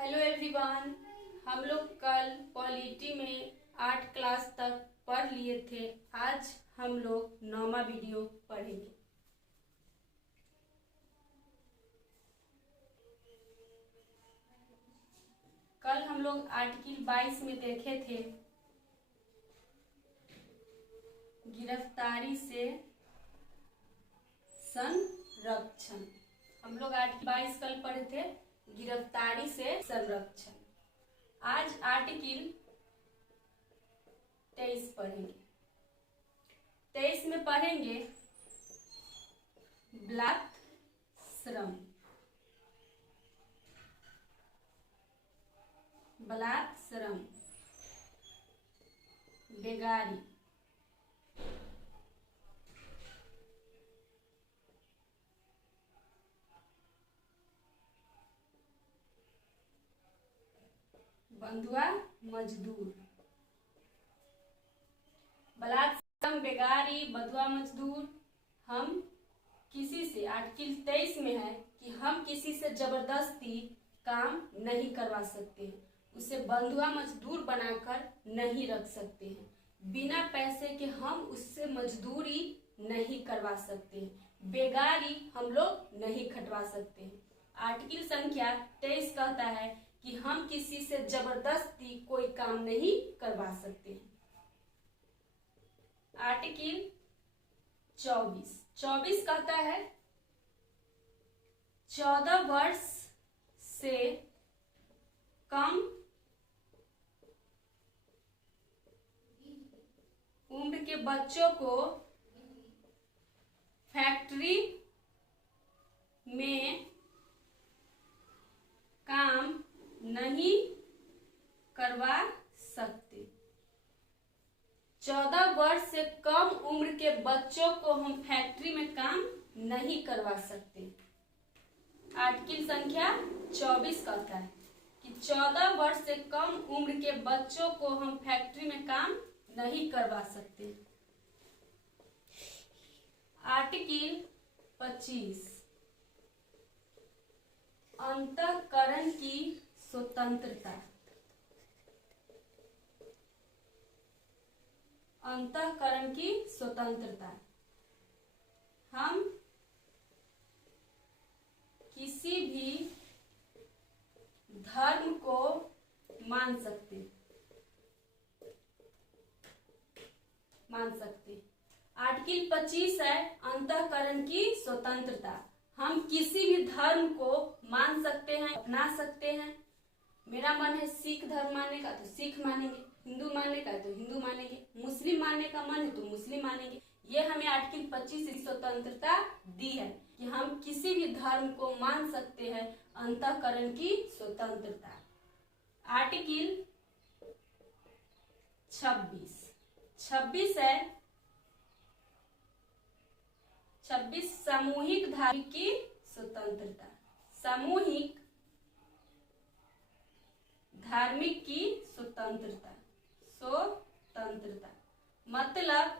Hello everyone. हम लोग कल पॉलिटी में 8 क्लास तक पढ़ लिए थे। आज हम लोग 9वां वीडियो पढ़ेंगे। कल हम लोग आर्टिकल 22 में देखे थे गिरफ्तारी से संरक्षण। हम लोग आर्टिकल 22 कल पढ़े थे गिरफ्तारी से संरक्षण। आज आर्टिकल 23 पढ़ेंगे। 23 में पढ़ेंगे बलात् श्रम। बलात् श्रम, बेगारी, बंधुआ मजदूर। बलात् श्रम, बेगारी, बंधुआ मजदूर हम किसी से, आर्टिकल 23 में है कि हम किसी से जबरदस्ती काम नहीं करवा सकते, उसे बंधुआ मजदूर बनाकर नहीं रख सकते हैं। बिना पैसे के हम उससे मजदूरी नहीं करवा सकते हैं। बेगारी हम लोग नहीं खटवा सकते हैं। आर्टिकल संख्या 23 कहता है कि हम किसी से जबरदस्ती कोई काम नहीं करवा सकते हैं। आर्टिकल 24 कहता है 14 वर्ष से कम उम्र के बच्चों को फैक्ट्री में काम नहीं करवा सकते। 14 वर्ष से कम उम्र के बच्चों को हम फैक्ट्री में काम नहीं करवा सकते। आर्टिकल संख्या 24 कहता है कि 14 वर्ष से कम उम्र के बच्चों को हम फैक्ट्री में काम नहीं करवा सकते। आर्टिकल 25 अंतःकरण की स्वतंत्रता। अंतःकरण की स्वतंत्रता, हम किसी भी धर्म को मान सकते। आर्टिकल 25 है अंतःकरण की स्वतंत्रता। हम किसी भी धर्म को मान सकते हैं, अपना सकते हैं। मेरा मन है सिख धर्म मानने का तो सिख मानेंगे, हिंदू मानने का तो हिंदू मानेंगे, मुस्लिम मानने का मन है तो मुस्लिम मानेंगे। ये हमें आर्टिकल 25 की स्वतंत्रता दी है कि हम किसी भी धर्म को मान सकते हैं। अंतःकरण की स्वतंत्रता। आर्टिकल 26 है 26 सामूहिक धार्मिक की स्वतंत्रता। सामूहिक धार्मिक की स्वतंत्रता। मतलब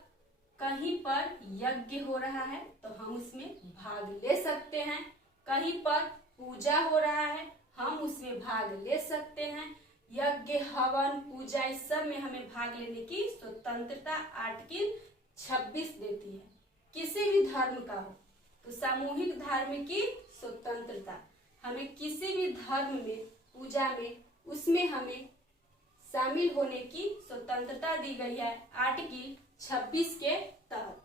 कहीं पर यज्ञ हो रहा है तो हम उसमें भाग ले सकते हैं। कहीं पर पूजा हो रहा है हम उसमें भाग ले सकते हैं। यज्ञ, हवन, पूजा, इस सब में हमें भाग लेने की स्वतंत्रता आर्टिकल 26 देती है। किसी भी धर्म का हो तो सामूहिक धार्मिक की स्वतंत्रता, हमें किसी भी धर्म में, पूजा में, उसमें हमें शामिल होने की स्वतंत्रता दी गई है आर्टिकल 26 के तहत।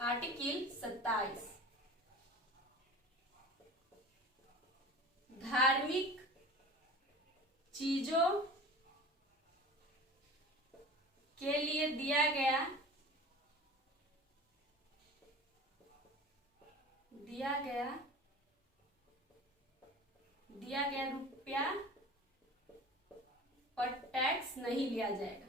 आर्टिकल 27 धार्मिक चीजों के लिए दिया गया रुपया पर टैक्स नहीं लिया जाएगा।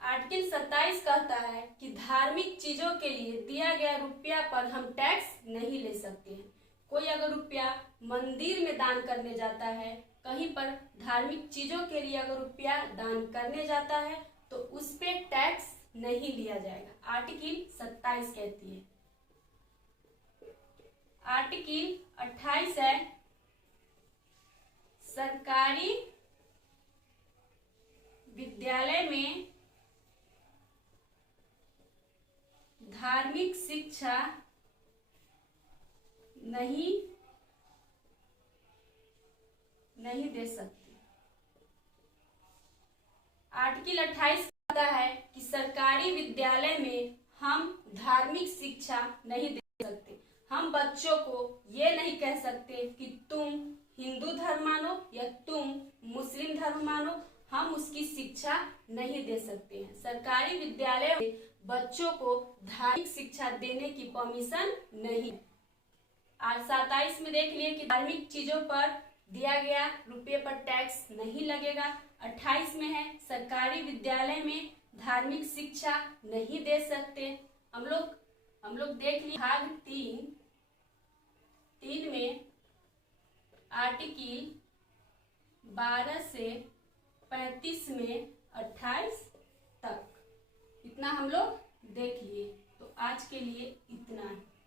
आर्टिकल 27 कहता है कि धार्मिक चीजों के लिए दिया गया रुपया पर हम टैक्स नहीं ले सकते हैं। कोई अगर रुपया मंदिर में दान करने जाता है, कहीं पर धार्मिक चीजों के लिए अगर रुपया दान करने जाता है तो उस पे टैक्स नहीं लिया जाएगा। आर्टिकल 27 कहती है। आर्टिकल 28 है, सरकारी विद्यालय में धार्मिक शिक्षा नहीं दे सकती। आर्टिकल 28 कहता है कि सरकारी विद्यालय में हम धार्मिक शिक्षा नहीं दे सकते। हम बच्चों को ये नहीं कह सकते कि तुम हिंदू धर्म मानो या तुम मुस्लिम धर्म मानो, हम उसकी शिक्षा नहीं दे सकते हैं। सरकारी विद्यालय में बच्चों को धार्मिक शिक्षा देने की परमिशन नहीं। आज 27 में देख लिए कि धार्मिक चीजों पर दिया गया रुपये पर टैक्स नहीं लगेगा। 28 में है सरकारी विद्यालय में धार्मिक शिक्षा नहीं दे सकते। हम लोग देख लिए भाग 3 में आर्टिकल 12 से 35 में 28 तक इतना हम लोग देख लिए। तो आज के लिए इतना है।